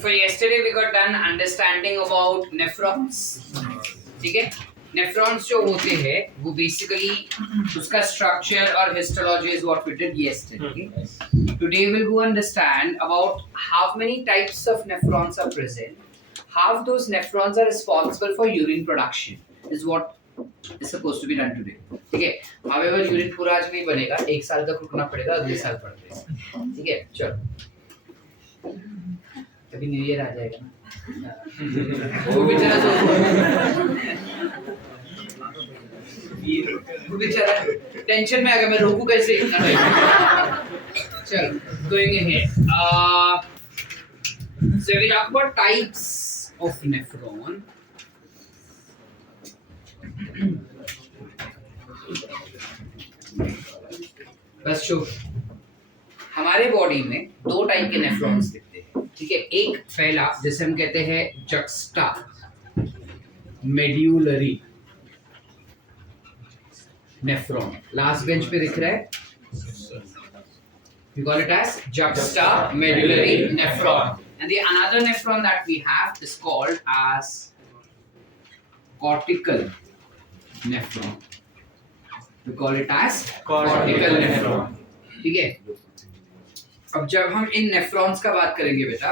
for yesterday we got done understanding about nephrons. ठीक है, nephrons जो होते हैं वो basically उसका structure और histology is what we did yesterday. Today we'll go understand about how many types of nephrons are present, how those nephrons are responsible for urine production is what is supposed to be done today. ठीक है, however urine पूरा आज नहीं बनेगा, एक साल तक रुकना पड़ेगा, अगले साल पढ़ते हैं. ठीक है, चलो अभी न्यू ईयर आ जाएगा ना, वो बेचारा टेंशन में आ गया, मैं रोकू कैसे इतना. चल going ahead. So we talk about types of nephron. बस चुप. हमारे बॉडी में दो टाइप के नेफ्रॉन्स दिखते हैं. ठीक है, एक पहला जिसे हम कहते हैं juxta medullary nephron, last bench पे दिख रहा है. We call it as juxtamedullary nephron. And the another nephron that we have is called as cortical nephron. We call it as cortical nephron. ठीक है. अब जब हम इन नेफ्रॉन्स का बात करेंगे बेटा,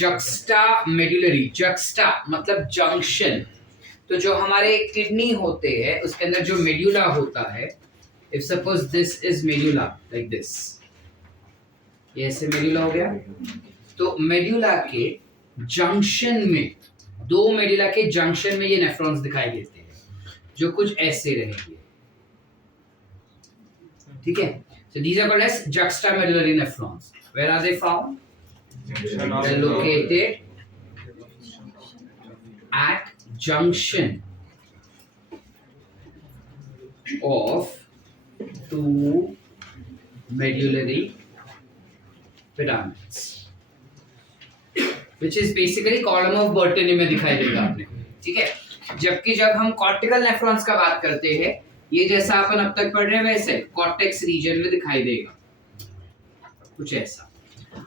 juxtamedullary, juxta मतलब जंक्शन, तो जो हमारे किडनी होते हैं उसके अंदर जो मेड्यूला होता है, if suppose this is medulla like this, ये ऐसे मेड्यूला हो गया, तो मेड्यूला के जंक्शन में, दो मेड्यूला के जंक्शन में ये नेफ्रॉन्स दिखाई देते हैं जो कुछ ऐसे रहेंगे. ठीक है, so these are called as juxtamedullary nephrons. Where are they found? They're located at junction of two medullary pyramids, which is basically column of Bertani में दिखाई देगा आपने. ठीक है, जबकि जब हम कॉर्टिकल नेफ्रॉन्स का बात करते हैं, ये जैसा अपन अब तक पढ़ रहे हैं वैसे कॉर्टेक्स रीजन में दिखाई देगा कुछ ऐसा.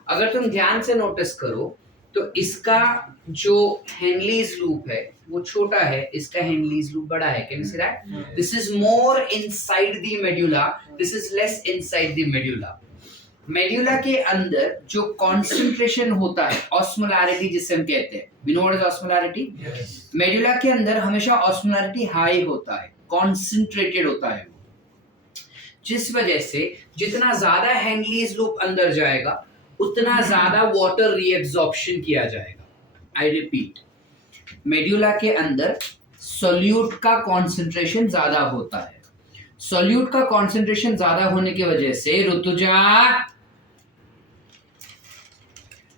अगर तुम ध्यान से नोटिस करो तो इसका जो हेनलीज लूप है वो छोटा है, इसका हेनलीज लूप बड़ा है. Can you see that? This is more inside the medulla, this is less inside the medulla. Medulla के अंदर जो कॉन्सेंट्रेशन होता है, ऑस्मोलैरिटी जिसे हम कहते हैं, we know what is osmolarity. Medulla के अंदर हमेशा ऑस्मोलैरिटी हाई होता है, कॉन्सेंट्रेटेड होता है, जिस वजह से जितना ज्यादा हेनलीज लूप अंदर जाएगा उतना ज्यादा वाटर रीएब्जॉर्प्शन किया जाएगा. आई रिपीट, मेड्यूला के अंदर सोल्यूट का कॉन्सेंट्रेशन ज्यादा होता है. सोल्यूट का कॉन्सेंट्रेशन ज्यादा होने की वजह से ऋतुजा,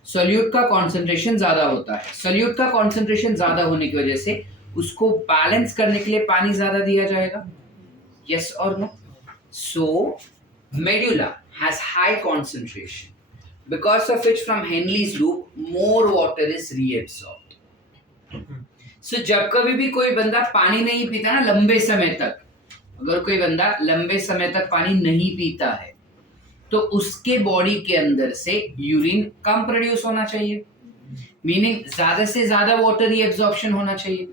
सोल्यूट का कॉन्सेंट्रेशन ज्यादा होता है. सोल्यूट का कॉन्सेंट्रेशन ज्यादा होने की वजह से उसको बैलेंस करने के लिए पानी ज्यादा दिया जाएगा. यस और no? So medulla has high concentration, because of which from Henle's loop more water is reabsorbed. So जब कभी भी कोई बंदा पानी नहीं पीता ना लंबे समय तक, अगर कोई बंदा लंबे समय तक पानी नहीं पीता है तो उसके बॉडी के अंदर से यूरिन कम प्रोड्यूस होना चाहिए, मीनिंग ज्यादा से ज्यादा वाटर रीअब्जॉर्प्शन होना चाहिए.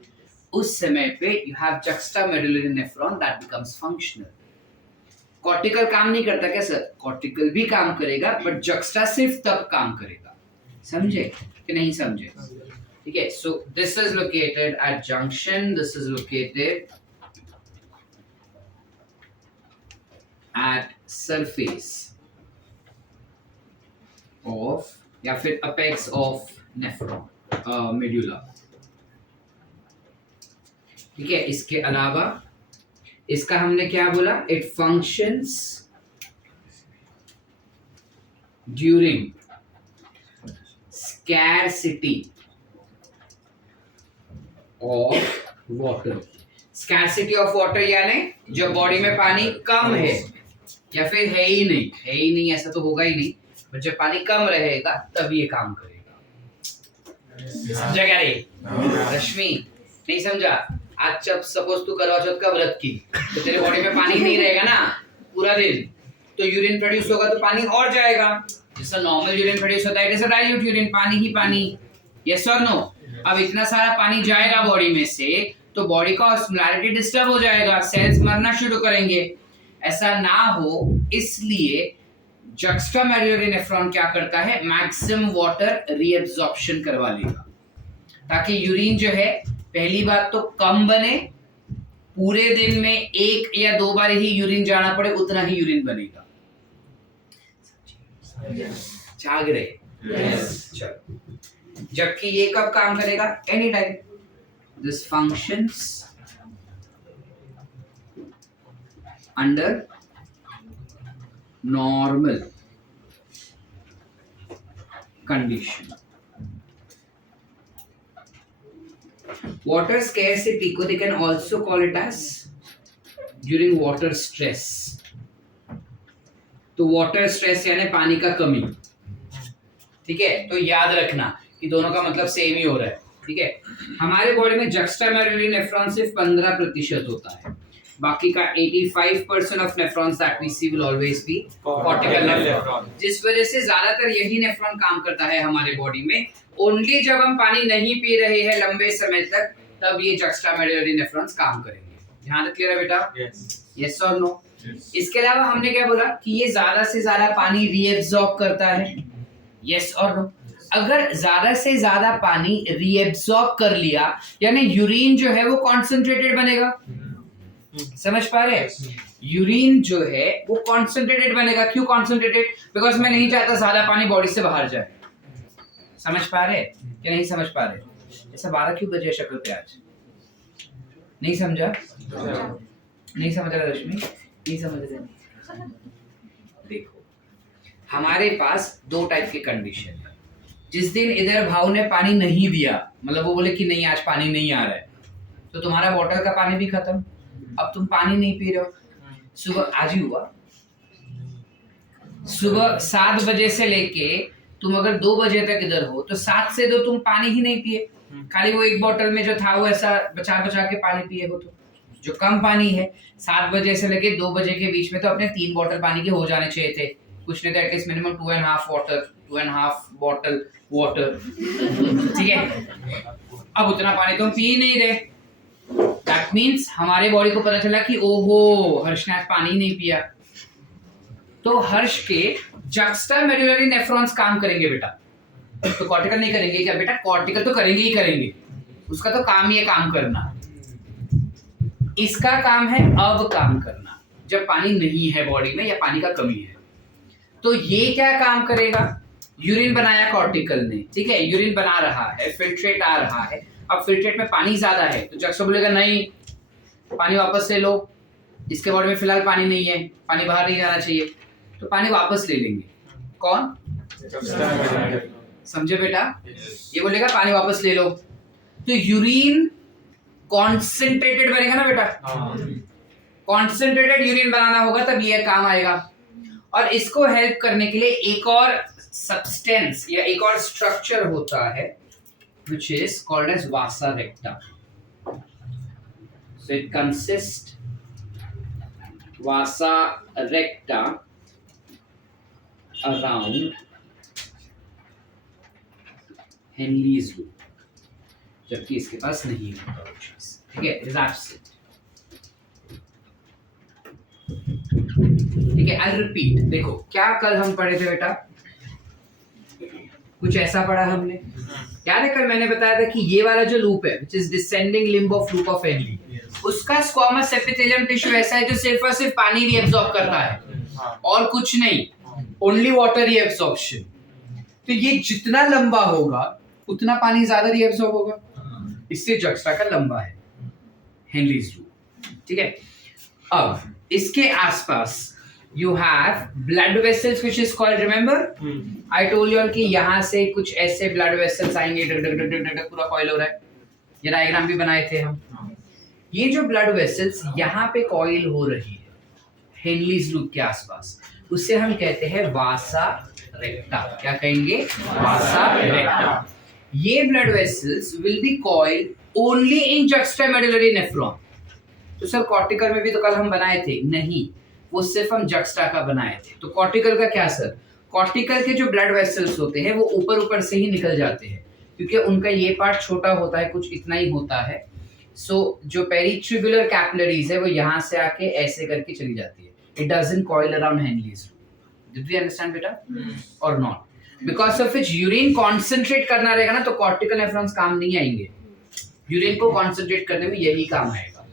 उस समय पे you have juxtamedullary nephron that becomes functional. Cortical काम नहीं करता क्या सर? कॉर्टिकल भी काम करेगा बट जक्स्टा सिर्फ तब काम करेगा. समझे कि नहीं समझे? ठीक है, so this is located at junction, this is located at surface of या फिर अपेक्स ऑफ नेफ्रॉन मेड्यूला. ठीक है, इसके अलावा इसका हमने क्या बोला? It functions during scarcity of water. Scarcity of water यानी जब बॉडी में पानी कम है या फिर है ही नहीं, ऐसा तो होगा ही नहीं, पर जब पानी कम रहेगा तब ये काम करेगा. समझा क्या रे रश्मि? नहीं समझा? आज जब सपोज तू करवा चौथ का व्रत की तो तेरे बॉडी में पानी नहीं रहेगा ना पूरा दिन, तो यूरिन प्रोड्यूस होगा तो पानी और जाएगा. जैसा नॉर्मल यूरिन प्रोड्यूस होता है, it is a dilute urine, पानी ही पानी. यस और नो? अब इतना सारा पानी जाएगा बॉडी में से तो बॉडी का ऑस्मोलैरिटी डिस्टर्ब हो जाएगा, सेल्स मरना शुरू करेंगे। ऐसा ना हो इसलिए जक्स्ट्रामेडुलरी नेफ्रॉन क्या करता है, मैक्सिमम वाटर रीएब्जॉर्प्शन करवा लेगा, ताकि यूरिन जो है पहली बात तो कम बने, पूरे दिन में 1 या 2 बार ही यूरिन जाना पड़े उतना ही यूरिन बनेगा। जाग रहे? चलो, जबकि ये कब काम करेगा, any time. This functions under normal condition. Water scarcity को they can also call it as during water stress। तो water stress यानी पानी का कमी, ठीक है? तो याद रखना कि दोनों का मतलब सेम ही हो रहा है, ठीक है? हमारे बॉडी में जक्स्ट्रामेडुलरी नेफ्रॉन सिर्फ 15% होता है, बाकी का 85% of nephrons that we see will always be cortical nephron, जिस वजह से ज्यादातर यही नेफ्रॉन काम करता है हमारे बॉडी में। ओनली जब हम पानी नहीं पी रहे हैं लंबे समय तक तब ये जक्स्ट्रामेडुलरी नेफ्रॉन्स काम करेंगे। ध्यान रखिएगा बेटा, यस और नो? इसके अलावा हमने क्या बोला कि ये ज्यादा से ज्यादा पानी रीएब्सॉर्ब करता है, यस और नो? अगर ज्यादा से ज्यादा पानी रीएब्सॉर्ब कर लिया यानी यूरिन जो है वो कॉन्सेंट्रेटेड बनेगा। समझ पा रहे हैं? यूरिन जो है वो कॉन्सेंट्रेटेड बनेगा। क्यों कॉन्सेंट्रेटेड? बिकॉज मैं नहीं चाहता ज्यादा पानी बॉडी से बाहर जाए। समझ पा रहे कि नहीं समझ पा रहे? ऐसा 12 क्यों बजे शक्ल पे आज? नहीं समझा? नहीं समझ रहा रश्मि? नहीं समझ रहे? देखो, हमारे पास 2 टाइप की कंडीशन है। जिस दिन इधर भाव ने पानी नहीं दिया, मतलब वो बोले कि नहीं आज पानी नहीं आ रहा है, तो तुम्हारा बॉटल का पानी भी खत्म, अब तुम पानी नहीं पी रहे हो। सुबह आज ही हुआ, सुबह 7 बजे से लेके तुम अगर 2 बजे तक इधर हो तो 7 से 2 तुम पानी ही नहीं पिए, खाली वो एक बोतल में जो था वो ऐसा बचा बचा के पानी पिए हो। तो जो कम पानी है 7 बजे से लेके 2 बजे के बीच में तो अपने 3 बोतल पानी के हो जाने चाहिए थे, कुछ नहीं तो एटलीस्ट मिनिमम 2.5 बॉटल वाटर, ठीक है? अब उतना पानी तुम पी नहीं रहे, दैट मीन्स हमारे बॉडी को पता चला कि ओहो हर्ष ने आज पानी नहीं पिया, तो हर्ष के जक्स्ट्रामेडुलरी नेफ्रॉन्स काम करेंगे बेटा। तो कॉर्टिकल नहीं करेंगे क्या बेटा? कॉर्टिकल तो करेंगे ही करेंगे, उसका तो काम ही है काम करना। इसका काम है अब काम करना जब पानी नहीं है बॉडी में या पानी का कमी है। तो ये क्या काम करेगा? यूरिन बनाया कॉर्टिकल ने, ठीक है? यूरिन बना रहा है, फिल्ट्रेट आ रहा है। अब फिल्ट्रेट में पानी ज्यादा है तो जक्स्ट्रा बोलेगा नहीं पानी वापस ले लो, इसके बॉडी में फिलहाल पानी नहीं है, पानी बाहर नहीं जाना चाहिए, तो पानी वापस ले लेंगे। कौन? समझे बेटा? ये बोलेगा पानी वापस ले लो, तो यूरिन कॉन्सेंट्रेटेड बनेगा ना बेटा? कॉन्सेंट्रेटेड यूरिन बनाना होगा तब ये काम आएगा। और इसको हेल्प करने के लिए एक और सब्सटेंस या एक और स्ट्रक्चर होता है which is called as vasa recta. So it consists vasa recta around Henle's loop, जबकि इसके पास नहीं होता वो चीज, ठीक है? इट इज एब्सेंट, ठीक है? आई रिपीट, देखो क्या कल हम पढ़े थे बेटा? कुछ ऐसा पढ़ा हमने, याद है? कल मैंने बताया था कि ये वाला जो लूप है which is descending limb of loop of Henle, उसका स्क्वामस एपिथेलियम टिश्यू ऐसा है जो सिर्फ और सिर्फ पानी रीएब्सॉर्ब करता है और कुछ नहीं, ओनली वाटर रीएब्सॉर्प्शन। तो ये जितना लंबा होगा उतना पानी ज्यादा रीएब्सॉर्ब होगा, इससे जक्स्ट्रा का लंबा है हेनलीज लूप, ठीक है? अब इसके आसपास you have blood vessels which is called, remember I told you all कि यहाँ से कुछ ऐसे blood vessels आएंगे, duck duck duck duck duck पूरा कॉइल हो रहा है, ये डायग्राम भी बनाए थे हम। ये जो blood vessels यहाँ पे कॉइल हो रही है हेनलीज लूप के आसपास, उससे हम कहते हैं वासा रेक्टा। क्या कहेंगे? वासा रेक्टा। ये blood vessels will be coiled only in juxtamedullary nephron। तो सर कॉर्टिकल में भी तो कल हम बनाए थे, नहीं वो सिर्फ हम जक्स्ट्रा का बनाए थे। तो कॉर्टिकल का क्या सर? कॉर्टिकल के जो ब्लड वेसल्स होते हैं वो ऊपर ऊपर से ही निकल जाते हैं, क्योंकि उनका ये पार्ट छोटा होता है, कुछ इतना ही होता है। सो जो पेरिट्यूबुलर कैपिलरीज है वो यहाँ से आके ऐसे करके चली जाती है। It doesn't coil around Henle's loop. Did we understand बेटा और not? Because of which urine concentrate करना रहेगा ना, तो कॉर्टिकल नेफ्रॉन्स काम नहीं आएंगे। यूरिन को कॉन्सेंट्रेट करने में यही काम आएगा।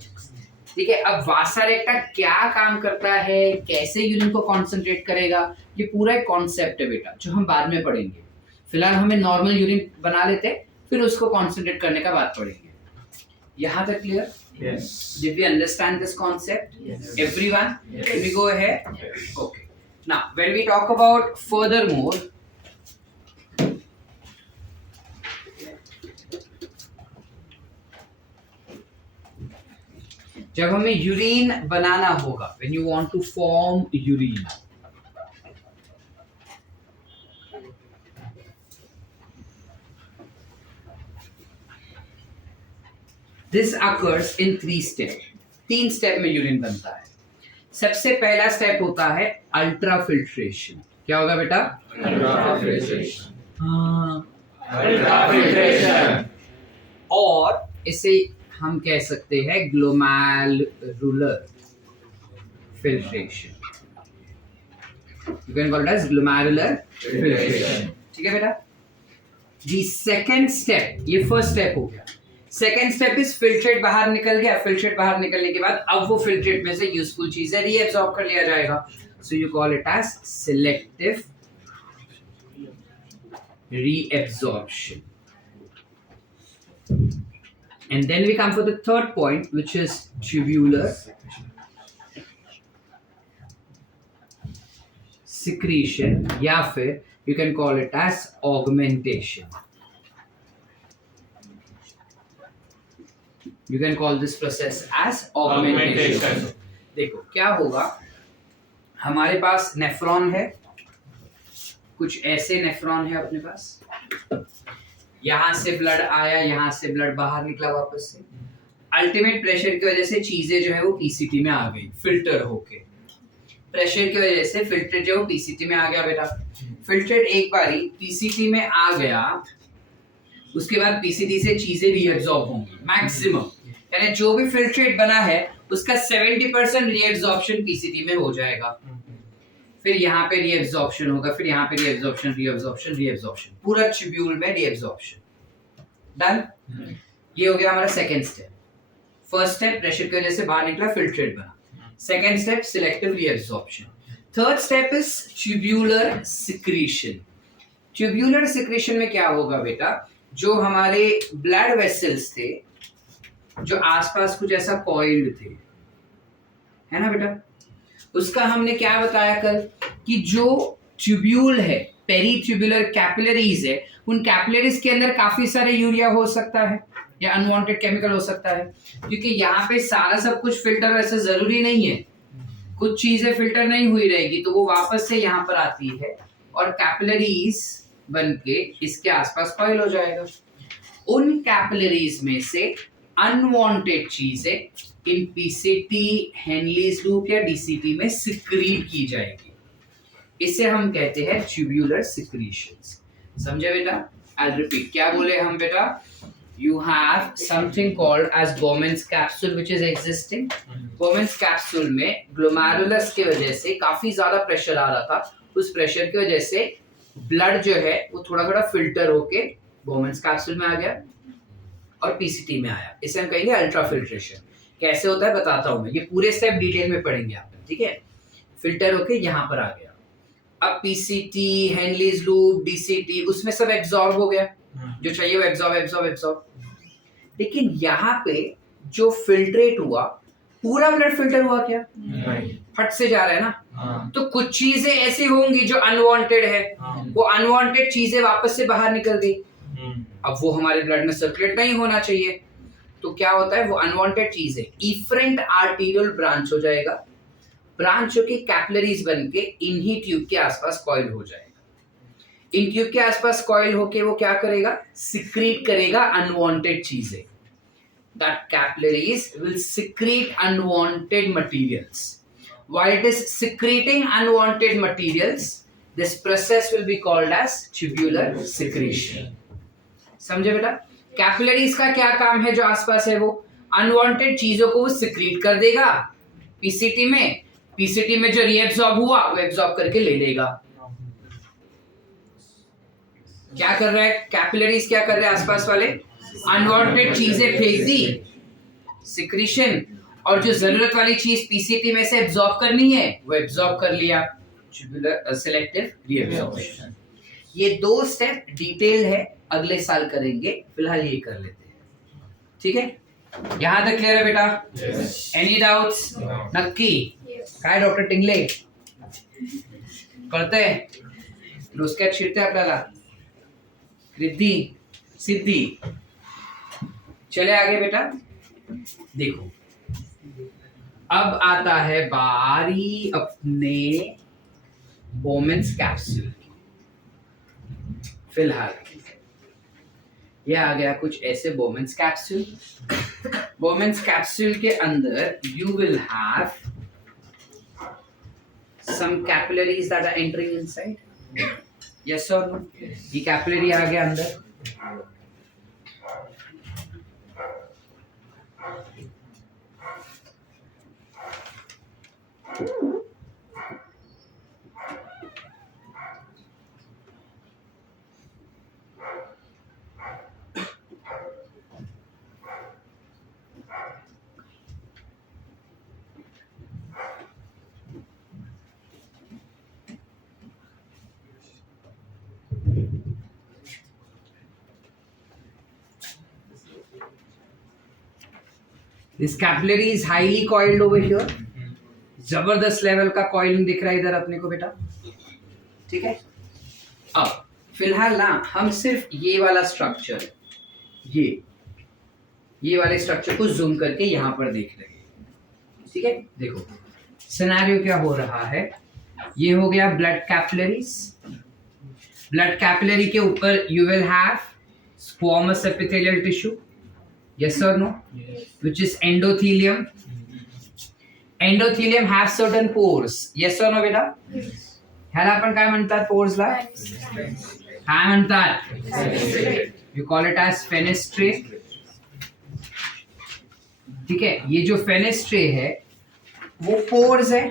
ठीक है, अब वासा रेक्टा क्या काम करता है, कैसे यूरिन को कॉन्सेंट्रेट करेगा, ये पूरा एक कॉन्सेप्ट है बेटा, जो हम बाद में पढ़ेंगे। फिलहाल हमें नॉर्मल यूरिन बना लेते, फिर उसको कॉन्सेंट्रेट करने का बात पढ़ेंगे। यहाँ तक clear? Yes. Did we understand this concept? Yes. Everyone? Yes. Can we go ahead? Yes. Okay. Now, when we talk about furthermore, जब हमें यूरिन बनाना होगा, when you want to form urine, this occurs in 3 steps. 3 step में urine बनता है। सबसे पहला step होता है अल्ट्राफिल्ट्रेशन। क्या होगा बेटा? Ultrafiltration. हाँ, Ultrafiltration. और इसे हम कह सकते हैं glomerular filtration. You can call it as glomerular filtration. ठीक है बेटा? दी सेकेंड स्टेप, ये फर्स्ट स्टेप हो गया। सेकेंड स्टेप इज फिल्ट्रेट बाहर निकल गया। फिल्ट्रेट बाहर निकलने के बाद अब वो फिल्ट्रेट में से यूजफुल चीजें रीएब्सॉर्ब कर लिया जाएगा। So you call it as selective reabsorption. And then we come for the third point, which is tubular secretion, या फिर you can call it as augmentation. You can call this process as augmentation. देखो क्या होगा, हमारे पास nephron है, कुछ ऐसे nephron है अपने पास, यहाँ से ब्लड आया, यहाँ से ब्लड बाहर निकला वापस से। अल्टीमेट प्रेशर की वजह से चीजें जो है वो पीसीटी में आ गई फिल्टर होके। प्रेशर की वजह से फिल्टर जो पीसीटी में आ गया बेटा। फिल्टर एक बारी पीसीटी में आ गया, उसके बाद पीसीटी से चीजें रीएब्सॉर्ब होंगी मैक्सिमम, यानी जो भी फिल्ट्रेट बना है उसका 70% रीएब्सॉर्प्शन पीसीटी में हो जाएगा। फिर यहाँ पे रीएब्सॉर्प्शन होगा, फिर यहाँ पे रीएब्सॉर्प्शन रीएब्सॉर्प्शन रीएब्सॉर्प्शन, पूरा ट्यूब्यूल में रीएब्सॉर्प्शन। डन? ये हो गया हमारा second step. First step pressure की वजह से बाहर निकला, फिल्ट्रेट बना। Second step selective reabsorption. Third step is tubular secretion. Tubular secretion में क्या होगा बेटा, जो हमारे ब्लड वेसल्स थे जो आसपास कुछ ऐसा कॉइल्ड थे, है ना बेटा, उसका हमने क्या बताया कल कि जो ट्यूब्यूल है, पेरीट्यूबुलर कैपिलरीज है, उन कैपिलरीज के अंदर काफी सारे यूरिया हो सकता है या अनवांटेड केमिकल हो सकता है, क्योंकि यहाँ पे सारा सब कुछ फिल्टर वैसे जरूरी नहीं है, कुछ चीजें फिल्टर नहीं हुई रहेगी तो वो वापस से यहाँ पर आती है और कैपिलरीज बन के इसके आसपास कॉइल हो जाएगा। उन कैपिलरीज में से अनवांटेड चीजें इन पीसीटी, हेनलीज लूप या डीसीटी में सिक्रीट की जाएगी। इसे हम कहते हैं ट्यूब्यूलर सिक्रीशंस। समझे बेटा? आई रिपीट, क्या बोले हम बेटा? You have something called as Bowman's capsule which is existing. Bowman's capsule में ग्लोमेरुलस की वजह से काफी ज्यादा प्रेशर आ रहा था, उस प्रेशर की वजह से ब्लड जो है वो थोड़ा थोड़ा फिल्टर होके Bowman's कैप्सूल में आ गया और पीसीटी में आया। इसे हम कहेंगे अल्ट्रा फिल्ट्रेशन। कैसे होता है बताता हूं मैं, ये पूरे स्टेप डिटेल में पढ़ेंगे आप, ठीक है? फिल्टर होके यहाँ पर आ गया, अब पीसीटी, हेनलीज लूप, डीसीटी, उसमें सब एब्जॉर्ब हो गया, जो चाहिए वो एब्जॉर्ब। लेकिन यहाँ पे जो फिल्ट्रेट हुआ, पूरा ब्लड फिल्टर हुआ क्या? फट से जा रहा है ना। तो कुछ चीजें ऐसी होंगी जो अनवांटेड है, वो अनवांटेड चीजें वापस से बाहर निकल गई। अब वो हमारे ब्लड में सर्कुलेट नहीं होना चाहिए, तो क्या होता है, वो अनवांटेड चीजें इफरेंट आर्टेरियल ब्रांच हो जाएगा, ब्रांच होके कैपिलरीज बन के इन्हीं ट्यूब के आसपास कॉइल हो जाएगा। इन ट्यूब के आसपास कॉइल होके वो क्या करेगा, सिक्रीट करेगा अनवांटेड चीजें। That capillaries will secrete unwanted materials. While it is secreting unwanted materials, this process will be called as tubular secretion. समझे बेटा? कैपिलरीज का क्या काम है? जो आसपास है वो अनवांटेड चीजों को वो सिक्रीट कर देगा पीसीटी में। पीसीटी में जो रीएब्सॉर्ब हुआ वो एब्सॉर्ब करके ले लेगा। क्या कर रहा है कैपिलरीज? क्या कर रहे हैं आसपास वाले? अनवांटेड चीजें फेंक दी, सिक्रीशन, और जो जरूरत वाली चीज पीसीटी में से एब्सॉर्ब करनी है वो एब्सॉर्ब कर लिया, ट्यूबुलर सेलेक्टिव रीएब्सॉर्प्शन। ये 2 स्टेप डिटेल है, अगले साल करेंगे, फिलहाल ये कर लेते हैं। ठीक है, यहां तक क्लियर है बेटा? Any doubts? नक्की काय डॉक्टर टिंगले कळतंय? डोसक्यात शिरते आपल्याला रिद्धी सिद्धि। चले आगे बेटा, देखो अब आता है बारी अपने बोमेंस कैप्सूल की। फिलहाल ये आ गया कुछ ऐसे बोमेंस कैप्सूल। बोमेंस कैप्सूल के अंदर you will have some capillaries that are entering inside. Yes और नो? ये कैपिलरी आ गया अंदर। This capillary is highly coiled over here. जबरदस्त लेवल का कॉइलिंग दिख रहा है इधर अपने को बेटा। ठीक है, अब फिलहाल ना हम सिर्फ ये वाला स्ट्रक्चर, ये वाले स्ट्रक्चर को जूम करके यहाँ पर देख रहे हैं। ठीक है, देखो सिनेरियो क्या हो रहा है। ये हो गया ब्लड कैपिलरीज। ब्लड कैपिलरी के ऊपर you will have squamous epithelial tissue. Yes or no? Yes. Which is endothelium. Endothelium have certain pores. Yes or no बेटा? Yes. ह्याला आपण काय म्हणतात पोर्सला? काय म्हणतात? You call it as fenestrae. ठीक है, ये जो fenestrae है वो पोर्स है।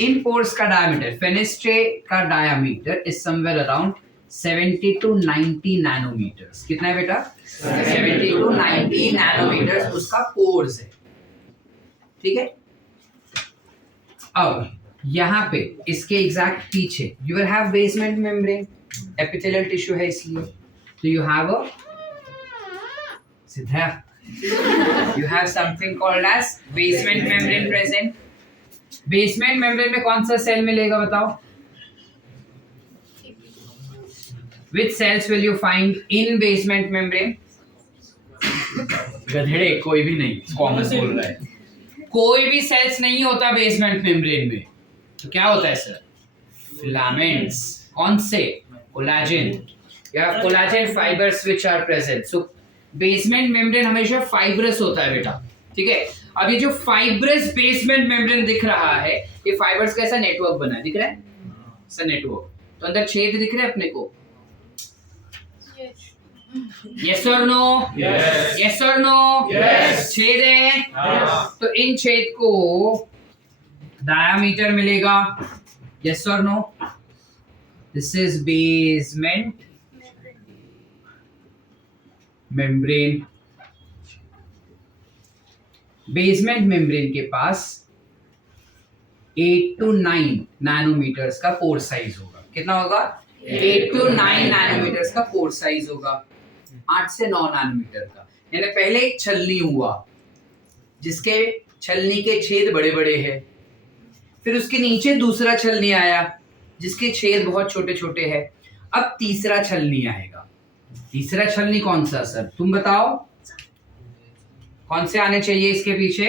इन पोर्स का डायमीटर, फेनेस्ट्रे का diameter is somewhere around 70 to 90 nanometers. कितना है बेटा? 70 to 90 नैनोमीटर्स उसका पोर्स है। ठीक है, अब यहाँ पे इसके एग्जैक्ट पीछे you will have basement membrane, epithelial tissue है इसलिए, तो यू हैव अ सिद्धा, you have something called as basement membrane present. Basement membrane में कौन सा सेल मिलेगा बताओ? Which cells will you find in basement membrane? गधेड़े, कोई भी नहीं। कॉमन बोल रहा है, कोई भी सेल्स नहीं होता बेसमेंट मेम्ब्रेन में। तो क्या होता है सर? फिलामेंट्स। कौन से? कोलाजन। या collagen fibres which are present. So basement membrane हमेशा फाइब्रस होता है बेटा। ठीक है, अब ये जो फाइब्रस बेसमेंट मेम्ब्रेन दिख रहा है, ये फाइबर्स का ऐसा नेटवर्क बना है, दिख रहा है ऐसा नेटवर्क। तो अंदर छेद दिख रहे हैं अपने को? Yes or no? Yes. Yes or no? Yes. छेद है। Yes. तो इन छेद को डायामीटर मिलेगा। Yes or no? This is basement membrane. Basement membrane के पास 8 to 9 नैनोमीटर्स का पोर साइज होगा। कितना होगा? 8 to 9 नैनोमीटर्स का पोर साइज होगा। 8 से 9 नैनोमीटर का। यानी पहले एक छलनी हुआ जिसके छलनी के छेद बड़े बड़े हैं, फिर उसके नीचे दूसरा छलनी आया जिसके छेद बहुत छोटे छोटे हैं। अब तीसरा छलनी आएगा। तीसरा छलनी कौन सा सर? तुम बताओ कौन से आने चाहिए इसके पीछे?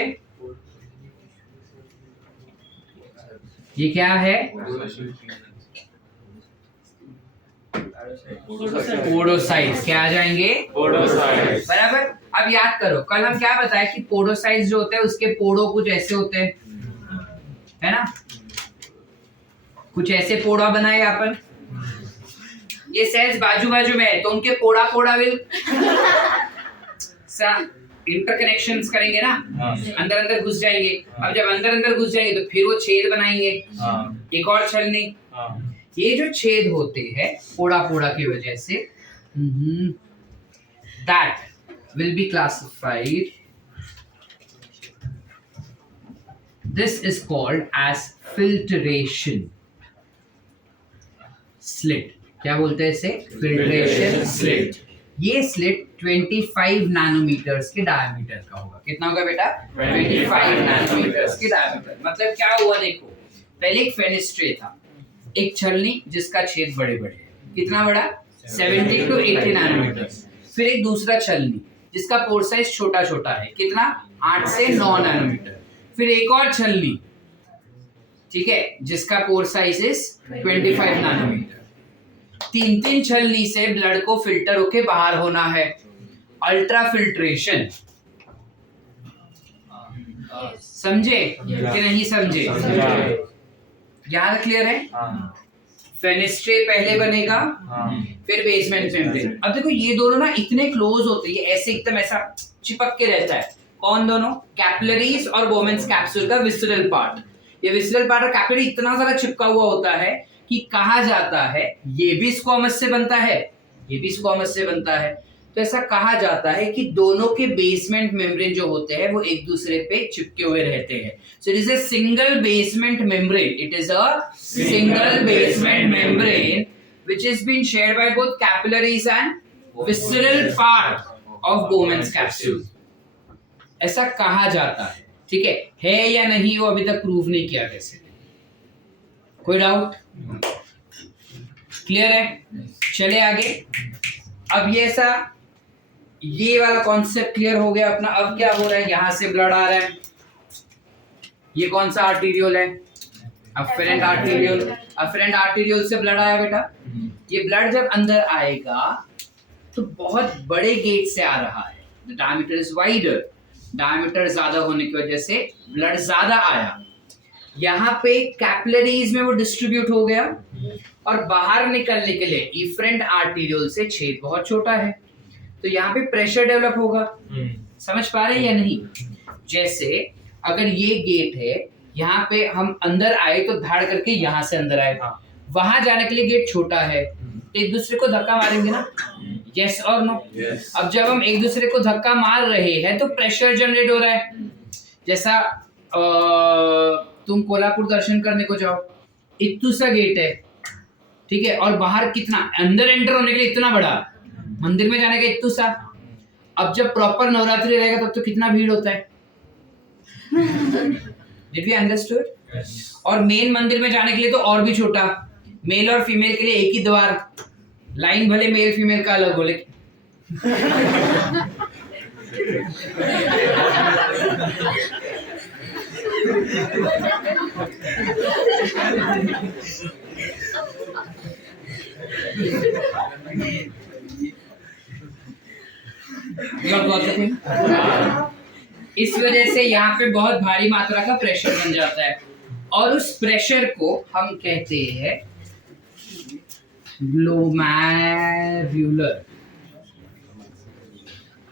ये क्या है? पोडोसाइट्स। क्या आ जाएंगे? पोडोसाइट्स। बराबर। अब याद करो कल हम क्या बताए कि पोडोसाइट्स जो होते हैं उसके पोडो कुछ ऐसे होते हैं, है ना? कुछ ऐसे पोड़ा बनाए अपन। ये सेल्स बाजू बाजू में है तो उनके पोड़ा पोड़ा विल इंटरकनेक्शंस करेंगे ना, अंदर अंदर घुस जाएंगे। अब जब अंदर अंदर घुस जाएंगे तो फिर वो छेद बनाएंगे, एक और छलनी। ये जो छेद होते हैं पोड़ा पोड़ा की वजह से, that will be classified, this is called as filtration slit. क्या बोलते हैं इसे? Filtration slit. ये स्लिट 25 नैनोमीटर्स के डायमीटर का होगा। कितना होगा बेटा? 25 नैनोमीटर्स के डायमीटर। मतलब क्या हुआ देखो, पहले एक फेनिस्ट्रे था, एक छलनी जिसका छेद बड़े बड़े है, कितना बड़ा? 70 to 80 नैनोमीटर। फिर एक दूसरा छलनी जिसका पोर साइज छोटा छोटा है, कितना? 8 से 9 नैनोमीटर। फिर एक और छलनी, ठीक है, जिसका पोर साइज इज 25 नैनोमीटर। तीन तीन छलनी से ब्लड को फिल्टर होके बाहर होना है, अल्ट्रा फिल्ट्रेशन। समझे कि नहीं समझे? यहाँ क्लियर है? फेनिस्ट्रे पहले बनेगा, फिर बेसमेंट मेम्ब्रेन। अब देखो ये दोनों ना इतने क्लोज होते हैं, ऐसे एकदम ऐसा चिपक के रहता है। कौन दोनों? कैपिलरीज और बोमेंस कैप्सूल का विसरल पार्ट। ये विसरल पार्ट और कैपिलरी इतना सारा चिपका हुआ होता है कि कहा जाता है ये भी स्क्वामस से बनता है, ये भी स्क्वामस से बनता है। तो ऐसा कहा जाता है कि दोनों के बेसमेंट मेम्ब्रेन जो होते हैं वो एक दूसरे पे चिपके हुए रहते हैं। So it is a single basement membrane, it is a single basement membrane which is being shared by both capillaries and visceral part of Bowman's capsule। ऐसा कहा जाता है, ठीक है या नहीं वो अभी तक प्रूव नहीं किया कैसे। कोई डाउट? क्लियर है? चले आगे। अब ये ऐसा, ये वाला कॉन्सेप्ट क्लियर हो गया अपना। अब क्या हो रहा है, यहां से ब्लड आ रहा है, ये कौन सा आर्टीरियोल है? Afferent arteriole. अफेरेंट आर्टीरियोल से ब्लड आया बेटा। ये ब्लड जब अंदर आएगा तो बहुत बड़े गेट से आ रहा है, the diameter is wider. Diameter ज्यादा होने की वजह से ब्लड ज्यादा आया, यहाँ पे कैपिलरीज में वो डिस्ट्रीब्यूट हो गया, और बाहर निकलने के लिए इफरेंट आर्टीरियोल से छेद बहुत छोटा है, तो यहाँ पे प्रेशर डेवलप होगा। समझ पा रहे हैं या नहीं? जैसे अगर ये गेट है, यहाँ पे हम अंदर आए तो धाड़ करके यहाँ से अंदर आए, वहां जाने के लिए गेट छोटा है, एक दूसरे को धक्का मारेंगे ना, यस और नो? अब जब हम एक दूसरे को धक्का मार रहे हैं तो प्रेशर जनरेट हो रहा है। जैसा तुम कोल्हापुर दर्शन करने को जाओ, इतू सा गेट है, ठीक है, और बाहर कितना, अंदर एंटर होने के लिए इतना बड़ा, मंदिर में जाने का इतू सा। अब जब प्रॉपर नवरात्रि रहेगा तब तो कितना भीड़ होता है। Did we understood? और मेन मंदिर में जाने के लिए तो और भी छोटा, मेल और फीमेल के लिए एक ही द्वार, लाइन भले मेल फीमेल का अलग हो लेकिन इस वजह से यहाँ पे बहुत भारी मात्रा का प्रेशर बन जाता है, और उस प्रेशर को हम कहते हैं ग्लोमेरुलर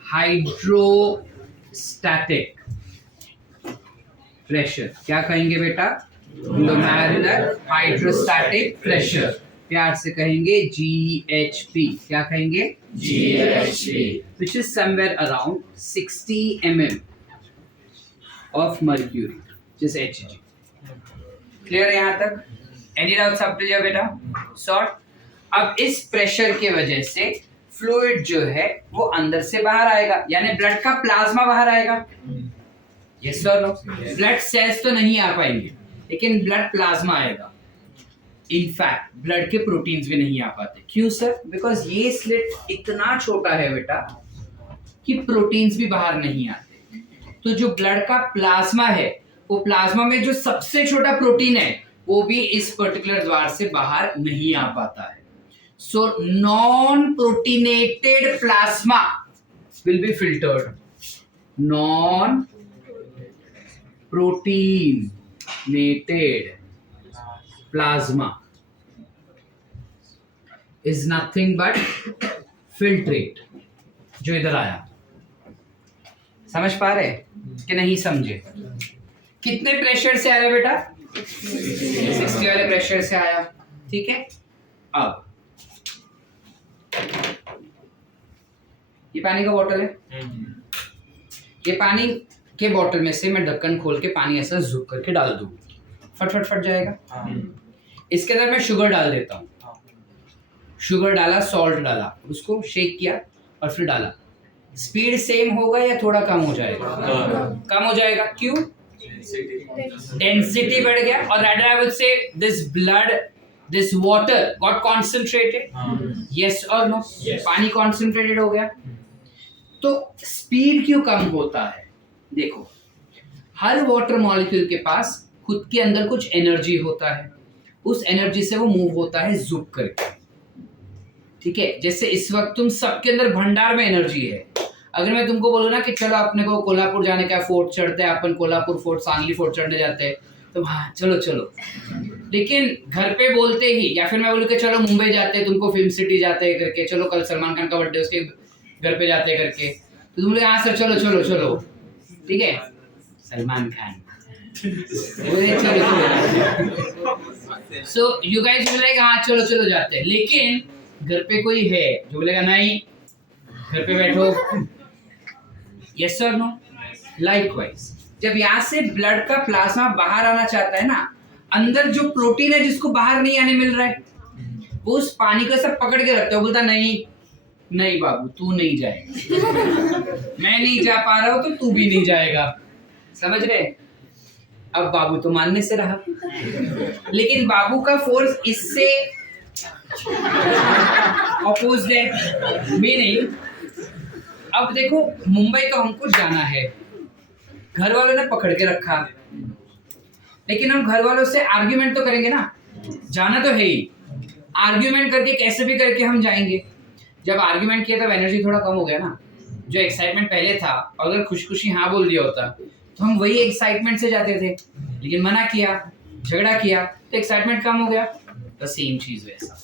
हाइड्रोस्टैटिक प्रेशर। क्या कहेंगे बेटा? Glomerular hydrostatic pressure. प्यार से कहेंगे GHP। क्या कहेंगे? GHP, which is somewhere around 60 mm of mercury, which is Hg। Clear है यहाँ तक? एनी डाउट्स आप क्लियर बेटा? शॉर्ट। अब इस प्रेशर के वजह से फ्लूइड जो है वो अंदर से बाहर आएगा, यानी ब्लड का प्लाज्मा बाहर आएगा। यस और नो? ब्लड सेल्स तो नहीं आ पाएंगे लेकिन ब्लड प्लाज्मा आएगा। इनफैक्ट ब्लड के प्रोटीन्स भी नहीं आ पाते। क्यों सर? बिकॉज ये स्लिट इतना छोटा है बेटा कि प्रोटीन्स भी बाहर नहीं आते। तो जो ब्लड का प्लाज्मा है, वो प्लाज्मा में जो सबसे छोटा प्रोटीन है वो भी इस पर्टिकुलर द्वार से बाहर नहीं आ पाता है। So non proteinated plasma will be filtered. Non proteinated plasma is nothing but filtrate, जो इधर आया। समझ पा रहे कि नहीं समझे? कितने प्रेशर से आया बेटा? 60 वाले प्रेशर से आया। ठीक है, अब ये पानी का बोतल है। ये पानी के बोतल में से मैं ढक्कन खोल के पानी ऐसा झुक करके डाल दूं, फट फट फट जाएगा। इसके अंदर मैं शुगर डाल देता हूँ। शुगर डाला, सॉल्ट डाला, उसको शेक किया और फिर डाला। स्पीड सेम होगा या थोड़ा कम हो जाएगा? कम हो जाएगा। क्यों? डेंसिटी बढ़ गया। और rather I would say this blood, this water got concentrated. Yes or no? Yes. पानी concentrated हो गया। तो स्पीड क्यों कम होता है? देखो, हर वाटर मॉलिक्यूल के पास खुद के अंदर कुछ एनर्जी होता है। उस एनर्जी से वो मूव होता है झुक करके। ठीक है, जैसे इस वक्त तुम सबके अंदर भंडार में एनर्जी है। अगर मैं तुमको बोलूँ ना कि चलो अपने को कोल्हापुर जाने का, फोर्ट चढ़ते हैं अपन, कोल्हापुर फोर्ट, सांगली फोर्ट चढ़ने जाते हैं, तो हाँ चलो चलो। लेकिन घर पे बोलते ही, या फिर मैं बोलूँ कि चलो मुंबई जाते हैं, तुमको फिल्म सिटी जाते हैं करके, चलो कल सलमान खान का बर्थडे, उसके घर पे जाते हैं करके, तो तुम लोग यहाँ से चलो चलो चलो। ठीक है, Salman Khan so you guys बोलेगा हाँ चलो चलो जाते हैं। लेकिन घर पे कोई है जो बोलेगा नहीं, घर पे बैठो। यस और नो? लाइकवाइज जब यहाँ से ब्लड का प्लाज्मा बाहर आना चाहता है ना, अंदर जो प्रोटीन है जिसको बाहर नहीं आने मिल रहा है, वो उस पानी को सब पकड़ के रखता है। बोलता नहीं नहीं बाबू तू नहीं जाएगा, मैं नहीं जा पा रहा हूँ तो तू भी नहीं जाएगा। समझ रहे? अब बाबू तो मानने से रहा, लेकिन बाबू का फोर्स इससे अपोज्ड है, मीनिंग अब देखो मुंबई तो हमको जाना है, घर वालों ने पकड़ के रखा, लेकिन हम घर वालों से आर्ग्यूमेंट तो करेंगे ना, जाना तो है ही। आर्ग्यूमेंट करके कैसे भी करके हम जाएंगे। जब आर्ग्यूमेंट किया तब एनर्जी थोड़ा कम हो गया ना, जो एक्साइटमेंट पहले था, अगर खुश खुशी हाँ बोल दिया होता तो हम वही एक्साइटमेंट से जाते थे, लेकिन मना किया, झगड़ा किया, तो एक्साइटमेंट कम हो गया। तो सेम चीज वैसा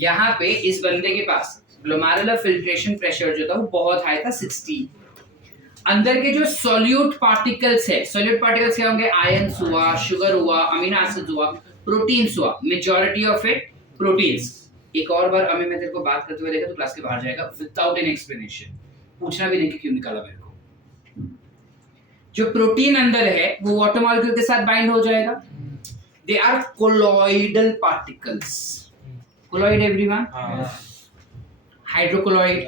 यहाँ पे इस बंदे के पास ग्लोमेरुलर फिल्ट्रेशन प्रेशर जो था वो बहुत हाई था, 60। अंदर के जो सॉल्यूट पार्टिकल्स है, सॉल्यूट पार्टिकल्स क्या होंगे? आयंस हुआ, शुगर हुआ, अमीनो एसिड्स हुआ, प्रोटीन्स हुआ, मेजॉरिटी ऑफ इट प्रोटीन्स। एक और बार अभी मैं तेरे को बात करते हुए देखा तो क्लास के बाहर जाएगा विदाउट एनी एक्सप्लेनेशन, पूछना भी नहीं कि क्यों निकाला मेरे को। जो प्रोटीन अंदर है वो वाटर मॉलिक्यूल के साथ बाइंड हो जाएगा। They are colloidal particles. Colloid everyone? Hydrocolloid,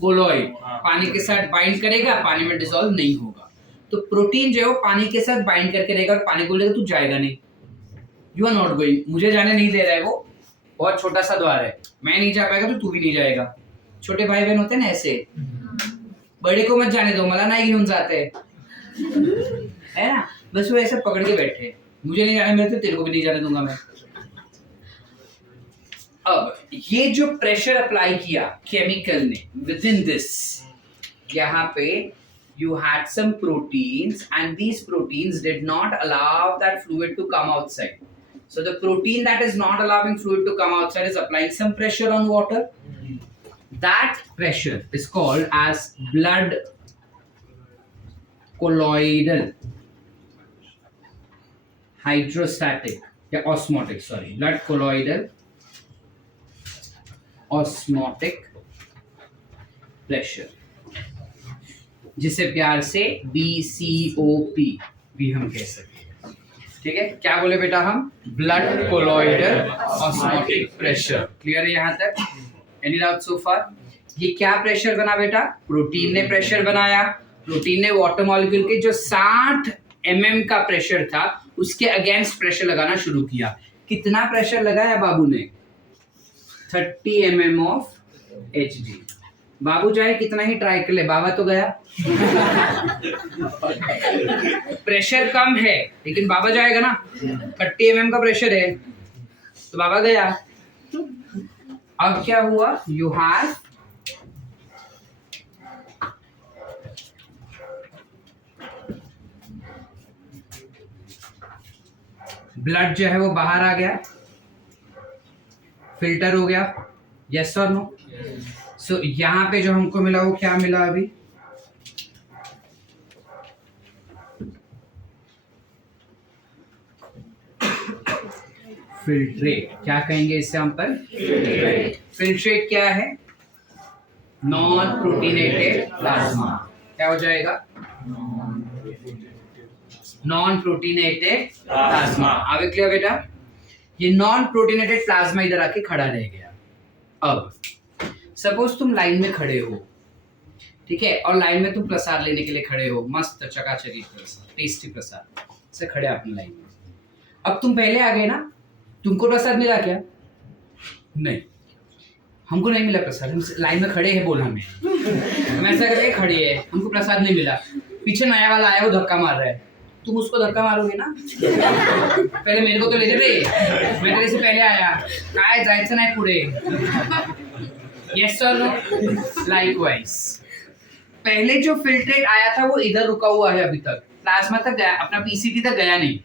colloid, पानी के साथ बाइंड करेगा, पानी में डिसॉल्व नहीं होगा। तो प्रोटीन जो है वो पानी के साथ बाइंड करके रहेगा और पानी को लेकर तू जाएगा नहीं। यू आर नॉट गोइंग, मुझे जाने नहीं दे रहा है, वो बहुत छोटा सा द्वार है, मैं नहीं जा पाएगा तो तू भी नहीं जाएगा। छोटे भाई बहन होते हैं ना ऐसे, बड़े को मत जाने दो, मला नहीं घेऊन जाते है ना, बस वो ऐसे पकड़ के बैठे, मुझे नहीं जाने मिलते तेरे को भी नहीं जाने दूंगा मैं। अब ये जो प्रेशर अप्लाई किया केमिकल ने विद इन दिस, यहाँ पे you had some proteins and these proteins did not allow that fluid to come outside. So the protein that is not allowing fluid to come outside is applying some pressure on water. That pressure is called as blood colloidal hydrostatic या osmotic, sorry, blood colloidal osmotic pressure, जिसे प्यार से BCOP भी हम कह सकते हैं। ठीक है, क्या बोले बेटा हम? Blood colloidal osmotic pressure. Clear है यहाँ तक? एनी डाउट सो फार? ये क्या प्रेशर बना बेटा? प्रोटीन ने प्रेशर बनाया। प्रोटीन ने वाटर मॉलिक्यूल के जो 60 mm का प्रेशर था उसके अगेंस्ट प्रेशर लगाना शुरू किया। कितना प्रेशर लगाया बाबू ने? 30 mm ऑफ Hg। बाबू चाहे कितना ही ट्राई कर ले, बाबा तो गया। प्रेशर कम है लेकिन बाबा जाएगा ना, 30 mm का प्रेशर है तो बाबा गया। अब क्या हुआ? यू हैव ब्लड जो है वो बाहर आ गया, फिल्टर हो गया, यस और नो? सो यहाँ पे जो हमको मिला वो क्या मिला अभी? फिल्ट्रेट। क्या कहेंगे इससे हम पर? फिल्ट्रेट क्या है? Non proteinated plasma. क्या हो जाएगा? Non proteinated plasma. आगे क्लियर बेटा? ये नॉन प्रोटीनेटेड प्लाज्मा इधर आके खड़ा रह गया। अब सपोज तुम लाइन में खड़े हो, ठीक है, और लाइन में तुम प्रसाद लेने के लिए खड़े हो, मस्त चकाचकी प्रसाद, टेस्टी प्रसाद से खड़े अपनी लाइन में। अब तुम पहले आ गए ना, तुमको प्रसाद मिला क्या? नहीं, हमको नहीं मिला प्रसाद, हम लाइन में खड़े हैं बोल हमें, हम ऐसा करके खड़े हैं, हमको प्रसाद नहीं मिला। पीछे नया वाला आया, वो धक्का मार रहा है, तुम उसको धक्का मारोगे ना? पहले मेरे को तो ले दे रे, मैं तेरे से पहले आया, काय जायचं नाही पुढे। यस और नो? लाइकवाइज पहले जो फिल्ट्रेट आया था वो इधर रुका हुआ है अभी तक, प्लाज्मा तक गया, अपना पीसीटी तक गया नहीं,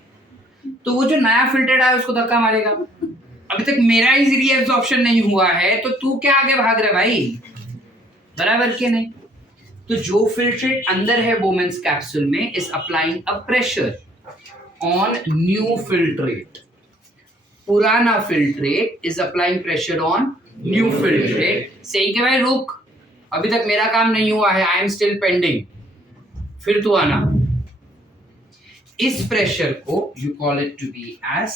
तो वो जो नया फिल्ट्रेट आया उसको धक्का मारेगा। अभी तक मेरा ही रीअब्जॉर्प्शन नहीं हुआ है, तो तू क्या आगे भाग रहा है भाई? बराबर के नहीं? तो जो फिल्ट्रेट अंदर है बोमेन्स कैप्सूल में is applying a pressure on new filtrate. पुराना filtrate is applying pressure on new filtrate. सही के भाई रुक, अभी तक मेरा काम नहीं हुआ है, आई एम स्टिल पेंडिंग, फिर तू आना। इस प्रेशर को you call it to be as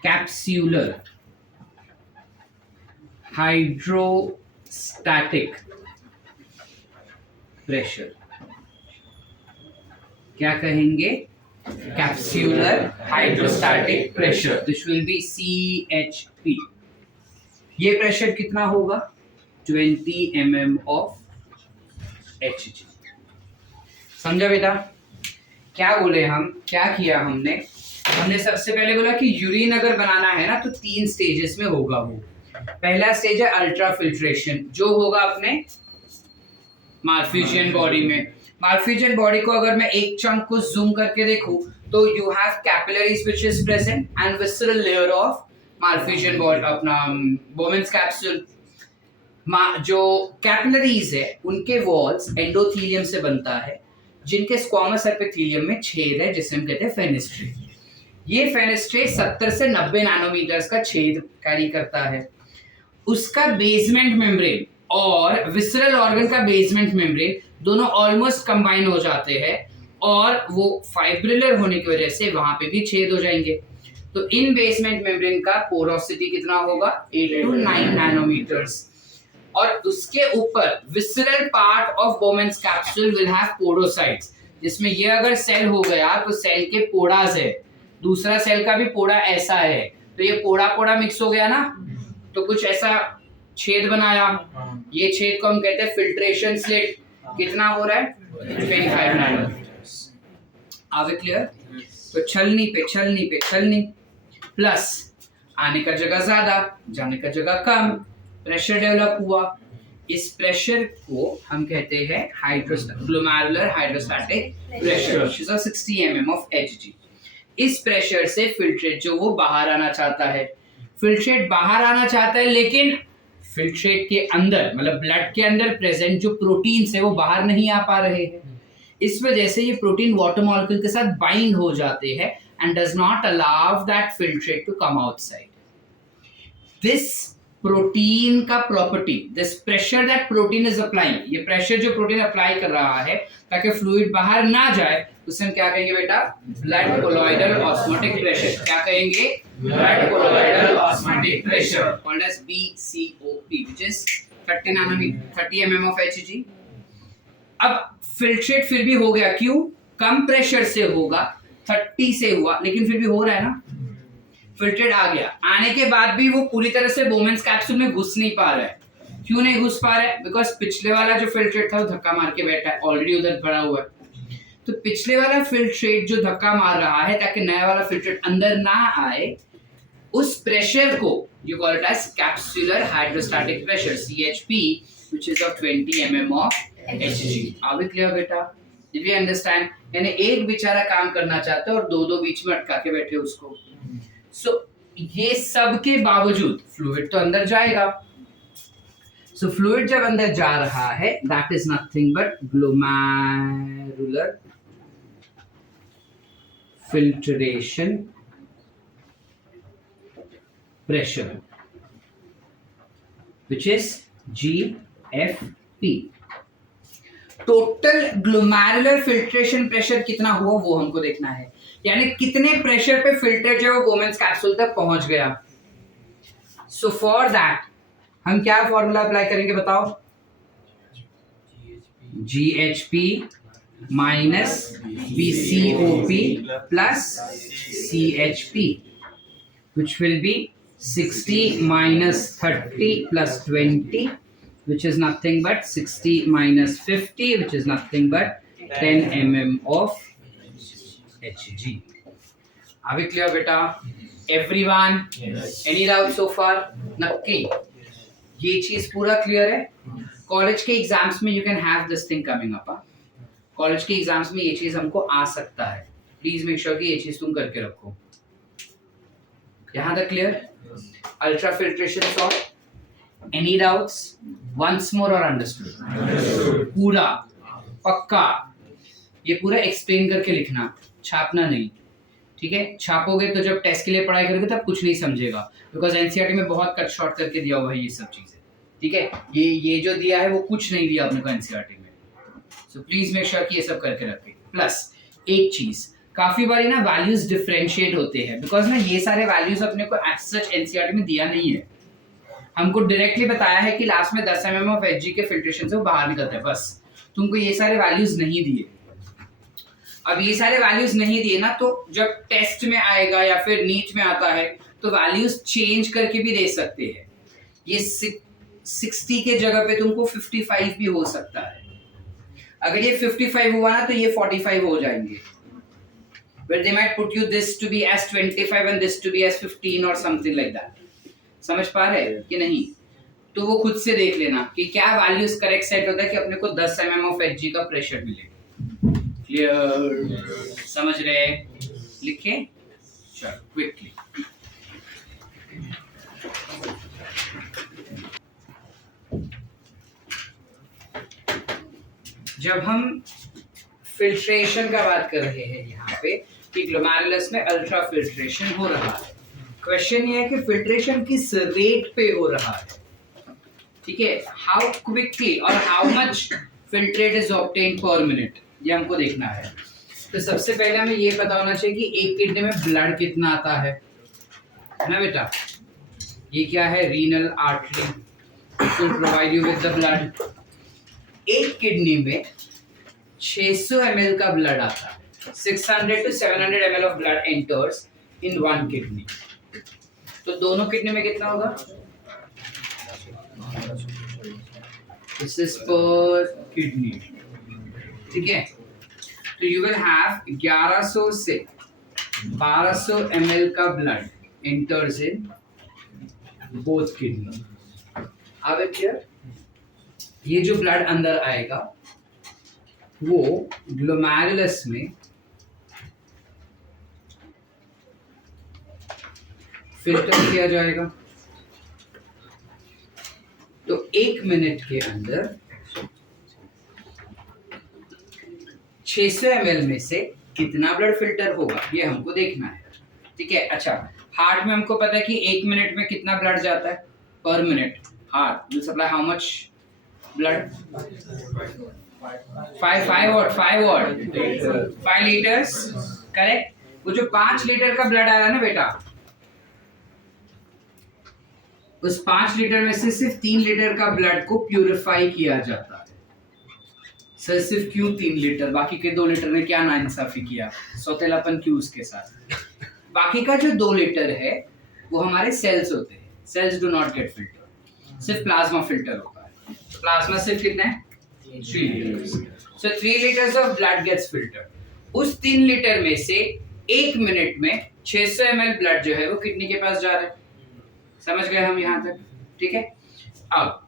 capsular hydrostatic pressure. क्या कहेंगे? Capsular hydrostatic pressure. This will be CHP। ये प्रेशर कितना होगा? 20 mm ऑफ Hg। समझा बेटा? क्या बोले हम, क्या किया हमने? हमने सबसे पहले बोला कि यूरिन अगर बनाना है ना तो 3 स्टेजेस में होगा वो। पहला स्टेज है अल्ट्रा फिल्ट्रेशन, जो होगा अपने मार्फिजियन बॉडी में। मार्फिजियन बॉडी को अगर मैं एक चंक को जूम करके देखूं तो you have capillaries which is present and visceral layer of Malpighian body, अपना बोमेन्स कैप्सूल। जो कैपिलरीज है उनके वॉल्स एंडोथेलियम से बनता है, जिनके स्क्वामस एपिथेलियम में छेद है जिसे हम कहते हैं फेनेस्ट्रे। ये फेनेस्ट्रे 70 से 90 नैनोमीटर्स का छेद कैरी करता है। उसका बेसमेंट मेम्ब्रेन और विसरल ऑर्गन का बेसमेंट मेम्ब्रेन दोनों ऑलमोस्ट कंबाइन हो जाते हैं, और वो फाइब्रिलर होने की वजह से वहां पे भी छेद हो जाएंगे। तो इन बेसमेंट मेम्ब्रेन का पोरोसिटी कितना होगा? 8 to 9 नैनोमीटर्स। और उसके ऊपर visceral part of Bowman's capsule will have porocytes, जिसमें ये अगर सेल हो गया तो सेल के पोड़ास है, दूसरा सेल का भी पोड़ा ऐसा है, तो ये पोड़ा पोड़ा मिक्स हो गया ना, तो कुछ ऐसा छेद बनाया। ये छेद को हम कहते हैं फिल्ट्रेशन स्लिट। कितना हो रहा है? 25 नैनोमीटर्स। आगे क्लियर? तो छलनी पे छलनी पे छलनी, प्लस आने का जगह ज्यादा, जाने का जगह कम, प्रेशर डेवलप हुआ। इस प्रेशर को हम कहते हैं glomerular hydrostatic pressure, which is 60 mm of Hg। इस प्रेशर से फिल्ट्रेट जो वो बाहर आना चाहता है, फिल्ट्रेट बाहर आना चाहता है, लेकिन फिल्ट्रेट के अंदर मतलब ब्लड के अंदर प्रेजेंट जो प्रोटीन्स है वो बाहर नहीं आ पा रहे हैं। इस वजह से ये प्रोटीन वाटर मॉलिक्यूल के साथ बाइंड हो जाते हैं and does not allow that filtrate to come outside. This protein का property, this pressure that protein is applying, ये प्रेशर जो प्रोटीन अप्लाई कर रहा है ताकि फ्लूइड बाहर ना जाए, उसे हम क्या कहेंगे बेटा? Blood colloidal osmotic pressure. क्या कहेंगे? Blood colloidal osmotic pressure, called as BCOP, which is 30 mm of Hg। अब फिल्ट्रेट फिर भी हो गया, क्यों? कम प्रेशर से होगा, 30 से हुआ, लेकिन फिर भी हो रहा है ना। फिल्ट्रेट आ गया, आने के बाद भी वो पूरी तरह से बोमेन्स कैप्सूल में घुस नहीं पा रहा है। क्यों नहीं घुस पा रहा है? बिकॉज पिछले वाला जो फिल्ट्रेट था वो धक्का मार के बैठा है, ऑलरेडी उधर पड़ा हुआ है। तो पिछले वाला फिल्ट्रेट जो धक्का मार रहा है ताकि नया वाला फिल्ट्रेट अंदर ना आए, उस प्रेशर को you call it as capsular hydrostatic pressure, CHP, which is of 20 mm of Hg। Are we clear बेटा? Did we understand? यानी एक बेचारा काम करना चाहता है और दो बीच में अटका के बैठे उसको। So ये सब के बावजूद फ्लूइड तो अंदर जाएगा। सो फ्लूइड जब अंदर जा रहा है, that is nothing but glomerular filtration pressure, which is GFP. Total glomerular filtration pressure कितना हुआ वो हमको देखना है, यानी कितने प्रेशर पे फिल्टर जो है वो बोमेंस कैप्सूल तक पहुंच गया। सो फॉर दैट हम क्या फॉर्मूला अप्लाई करेंगे बताओ? GHP minus BCOP plus CHP, which will be 60 minus 30 plus 20, which is nothing but 60 minus 50, which is nothing but 10 mm of Hg. Are we clear, beta? Everyone? Yes. Any doubt so far? नक्की ये चीज पूरा clear है। College के exams में you can have this thing coming up. College के exams में ये चीज हमको आ सकता है। प्लीज मेक श्योर कि ये चीज तुम करके रखो। यहाँ तक clear? Ultra filtration solve, any doubts? Once more और अंडरस्टूड? पूरा पक्का ये पूरा एक्सप्लेन करके लिखना, छापना नहीं, ठीक है? छापोगे तो जब टेस्ट के लिए पढ़ाई करोगे तब कुछ नहीं समझेगा, बिकॉज एनसीईआरटी में बहुत कट शॉर्ट करके दिया हुआ है ये सब चीजें, ठीक है? ये जो दिया है वो कुछ नहीं दिया अपने को एनसीईआरटी में। सो प्लीज मेक श्योर कि ये सब करके रखें। प्लस एक चीज, काफी बारी ना वैल्यूज डिफरेंशिएट होते हैं, बिकॉज ना ये सारे वैल्यूज अपने को एज सच एनसीईआरटी में दिया नहीं है। हमको डायरेक्टली बताया है कि लास्ट में 10 mm ऑफ एचजी के फिल्ट्रेशन से वो बाहर निकलता है, बस। तुमको ये सारे वैल्यूज नहीं दिए। अब ये सारे वैल्यूज नहीं दिए ना, तो जब टेस्ट में आएगा या फिर नीट में आता है तो वैल्यूज चेंज करके भी दे सकते हैं। ये 60 के जगह पे तुमको 55 भी हो सकता है। अगर ये 55 हुआ ना तो ये 45 हो जाएंगे। But they might put you this to be as 25 and this to be as 15 or something like that. समझ पा रहे हैं कि नहीं? तो वो खुद से देख लेना कि क्या वैल्यूज करेक्ट सेट होता है कि अपने को 10 mm ऑफ एचजी का प्रेशर मिलेगा। क्लियर? समझ रहे? लिखे? चलो क्विकली। जब हम फिल्ट्रेशन का बात कर रहे हैं यहाँ पे कि ग्लोमेरुलस में अल्ट्रा फिल्ट्रेशन हो रहा है, क्वेश्चन ये है कि फिल्ट्रेशन किस रेट पे हो रहा है, ठीक है? हाउ क्विकली और how much filtrate is obtained पर मिनट, ये हमको देखना है। तो सबसे पहले हमें ये पता होना चाहिए कि एक किडनी में ब्लड कितना आता है ना बेटा? ये क्या है? Renal artery to provide you with the blood. एक किडनी में 600 ml का ब्लड आता है। 600 to 700 ml of blood enters in one kidney. तो दोनों किडनी में कितना होगा? This is per kidney, ठीक है? तो you will have 1100 से 1200 ml का blood enters in both kidney. अब क्लियर? ये जो ब्लड अंदर आएगा वो ग्लोमेरुलस में फिल्टर किया जाएगा। तो 1 मिनट के अंदर 600 ml में से कितना ब्लड फिल्टर होगा ये हमको देखना है, ठीक है? अच्छा, हार्ट में हमको पता है कि 1 मिनट में कितना ब्लड जाता है पर minute. Heart will supply how much blood? 5 litres, correct? वो जो 5 लीटर का ब्लड आ रहा है ना बेटा, उस 5 लीटर में से सिर्फ 3 लीटर का ब्लड को प्यूरिफाई किया जाता है। सर सिर्फ क्यों 3 लीटर? बाकी के 2 लीटर ने क्या नाइंसाफी किया? सौतेलापन क्यों उसके साथ? बाकी का जो 2 लीटर है वो हमारे सेल्स होते हैं। Cells do not get filter, सिर्फ प्लाज्मा फिल्टर होता है। प्लाज्मा सिर्फ कितना है? 3 liters. So 3 liters of blood gets filtered. उस 3 लीटर में से 1 मिनट में 600 ml ब्लड जो है वो किडनी के पास जा रहा है। समझ गए हम यहाँ तक? ठीक है। अब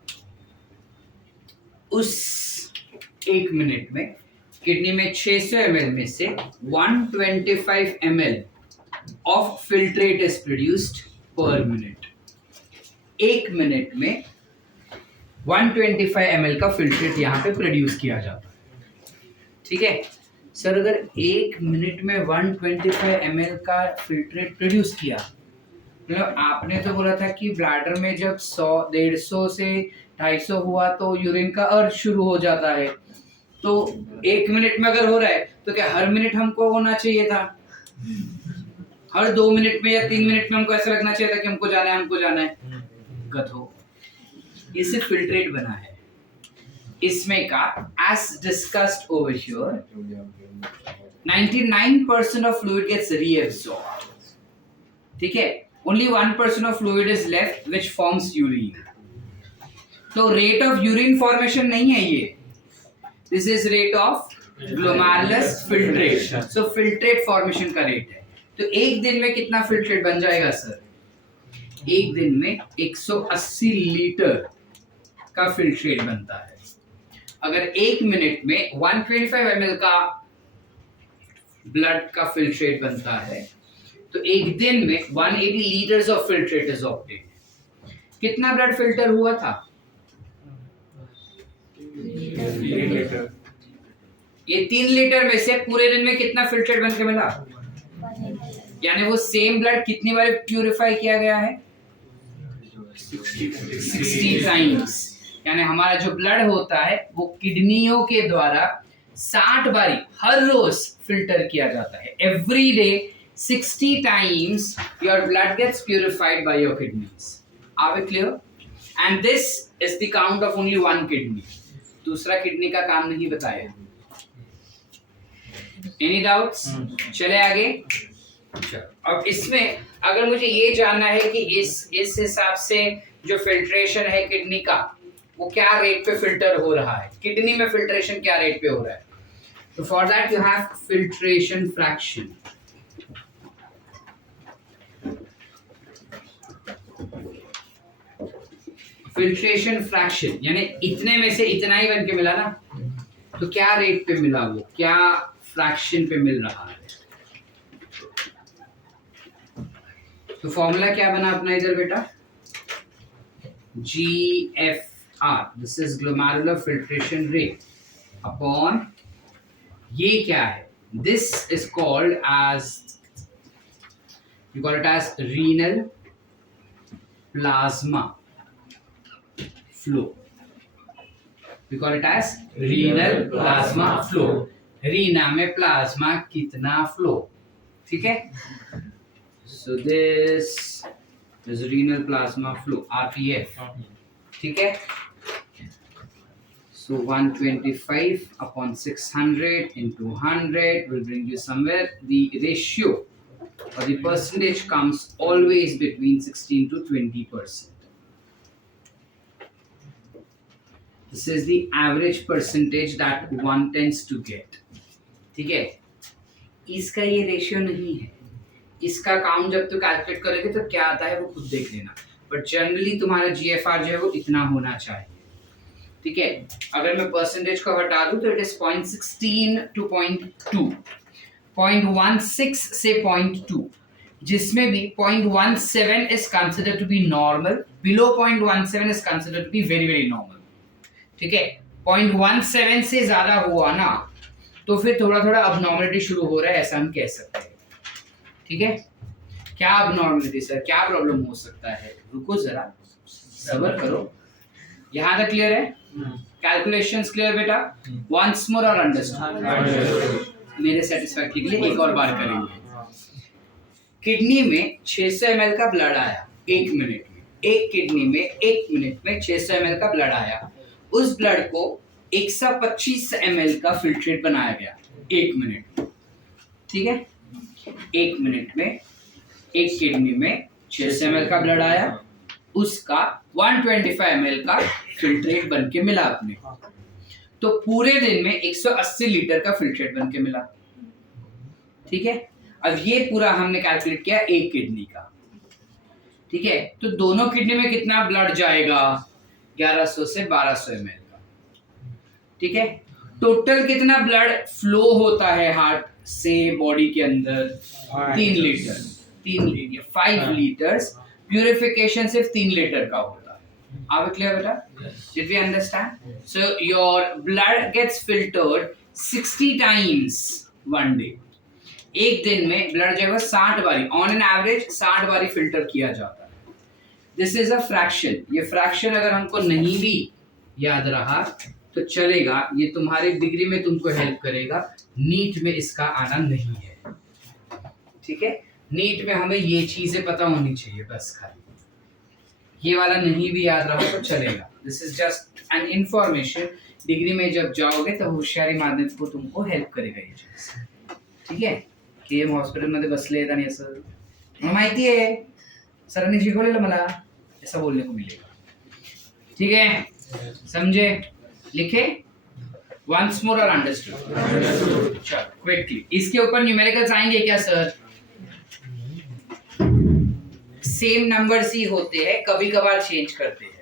उस 1 मिनट में किडनी में 600 ml में से 125 ml of filtrate is produced पर मिनट। 1 मिनट में 125 ml का फिल्ट्रेट यहाँ पे प्रोड्यूस किया जाता है। ठीक है सर, अगर 1 मिनट में 125 ml का फिल्ट्रेट प्रोड्यूस किया, मतलब आपने तो बोला था कि ब्लैडर में जब 100 150 से 250 हुआ तो यूरिन का अर्थ शुरू हो जाता है। तो 1 मिनट में अगर हो रहा है तो क्या हर मिनट हमको होना चाहिए था? हर 2 मिनट में या 3 मिनट में हमको ऐसा लगना चाहिए था कि हमको जाना है। गधो, ये सिर्फ फिल्ट्रेट बना है। इसमें का as discussed over here 99% of fluid gets reabsorbed, ठीक है, only 1% of fluid is left which forms urine। तो rate of urine formation नहीं है ये, this is rate of glomerulus filtration, so filtrate formation का rate है। तो एक दिन में कितना फिल्ट्रेट बन जाएगा सर? एक दिन में 180 लीटर का फिल्ट्रेट बनता है। अगर 1 मिनट में 125 ml का ब्लड का फिल्ट्रेट बनता है तो एक दिन में 180 litres of filtrate is obtained. कितना ब्लड फिल्टर हुआ था? 3 लीटर। ये 3 लीटर में से पूरे दिन में कितना फिल्ट्रेट बन के मिला? यानी वो सेम ब्लड कितनी बार प्यूरिफाई किया गया है? 60 टाइम्स। यानी हमारा जो ब्लड होता है वो किडनियों के द्वारा 60 बारी हर रोज फिल्टर किया जाता है। Every day 60 times your blood gets purified by your kidneys. Are we clear? And this is the count of only one kidney. दूसरा किडनी का काम नहीं बताया। Any doubts? चले आगे। अब इसमें अगर मुझे ये जानना है कि इस हिसाब से जो फिल्ट्रेशन है किडनी का वो क्या रेट पे फिल्टर हो रहा है, किडनी में फिल्ट्रेशन क्या रेट पे हो रहा है, तो for that you have filtration fraction. Filtration fraction यानी इतने में से इतना ही बन के मिला ना, तो क्या रेट पे मिला, वो क्या फ्रैक्शन पे मिल रहा है। तो फॉर्मूला क्या बना अपना इधर बेटा? GFR, this is glomerular filtration rate upon, ये क्या है? This is called as, you call it as renal plasma flow. We call it as renal plasma flow। रीना में प्लाज्मा कितना फ्लो, ठीक है। So this is renal plasma flow, RPF, ठीक है। So 125 upon 600 into 100 will bring you somewhere. The ratio or the percentage comes always between 16 to 20%. This is the average percentage that one tends to get, ठीक है। इसका ये ratio नहीं है, इसका count जब तक कैलकुलेट करोगे तो क्या आता है वो खुद देख लेना, बट जनरली तुम्हारा GFR जो है वो इतना होना चाहिए, ठीक है। अगर मैं परसेंटेज को हटा दूं तो इट इज 0.16 to 0.2, 0.16 से 0.2, जिसमें भी 0.17 is considered to be normal, below 0.17 is considered to be very very normal, ठीक है। 0.17 से ज्यादा हुआ ना तो फिर थोड़ा थोड़ा अबनॉर्मलिटी शुरू हो रहा है, ऐसा हम कह सकते हैं, ठीक है। क्या अबनॉर्मलिटी सर, क्या प्रॉब्लम हो सकता है? रुको जरा, सब्र करो। यहाँ तक क्लियर है? कैलकुलेशंस क्लियर बेटा? वंस मोर और अंडरस्टैंड, मेरे सेटिस्फैक्शन के लिए एक और बार करेंगे। किडनी में 600 ml का ब्लड आया 1 मिनट में, एक किडनी में 1 मिनट में 600 ml का ब्लड आया, उस ब्लड को 125 ml का फिल्ट्रेट बनाया गया 1 मिनट, ठीक है। 1 मिनट में एक किडनी में 600 ml का ब्लड आया, उसका 125 ml का फिल्ट्रेट बन के मिला अपने, तो पूरे दिन में 180 लीटर का फिल्ट्रेट बन के मिला, ठीक है। अब ये पूरा हमने कैलकुलेट किया एक किडनी का, ठीक है। तो दोनों किडनी में कितना ब्लड जाएगा? 1100 से 1200 ml का, ठीक है। टोटल कितना ब्लड फ्लो होता है हार्ट से बॉडी के अंदर? 3 लीटर, 5 लीटर्स प्यूरिफिकेशन सिर्फ 3 लीटर का होता है। Are we clear बेटा? Did we understand? So your blood gets filtered 60 times one day. एक दिन में ब्लड जो है 60 बारी, ऑन एन एवरेज 60 बारी फिल्टर किया जाता है। This is a fraction. ये फ्रैक्शन अगर हमको नहीं भी याद रहा तो चलेगा, ये तुम्हारे डिग्री में तुमको हेल्प करेगा। नीट में इसका आना नहीं है, ठीक है? नीट में हमें ये चीजें पता होनी चाहिए बस, खाली ये वाला नहीं भी याद रहा तो चलेगा। This is just an information. Degree में जब जाओगे तो होशियारी मारने को तुमको हेल्प करेगा ये चीज, ठीक है? केएम हॉस्पिटलमध्ये बसले आणि असं मला माहिती आहे, सरांनी शिकवलेलं मला, ऐसा बोलने को मिलेगा, ठीक है? समझे? लिखे? वंस मोर और अंडरस्टूड? चलो क्विकली इसके ऊपर न्यूमेरिकल्स आएंगे क्या सर? सेम नंबर्स ही होते हैं, कभी कभार चेंज करते हैं।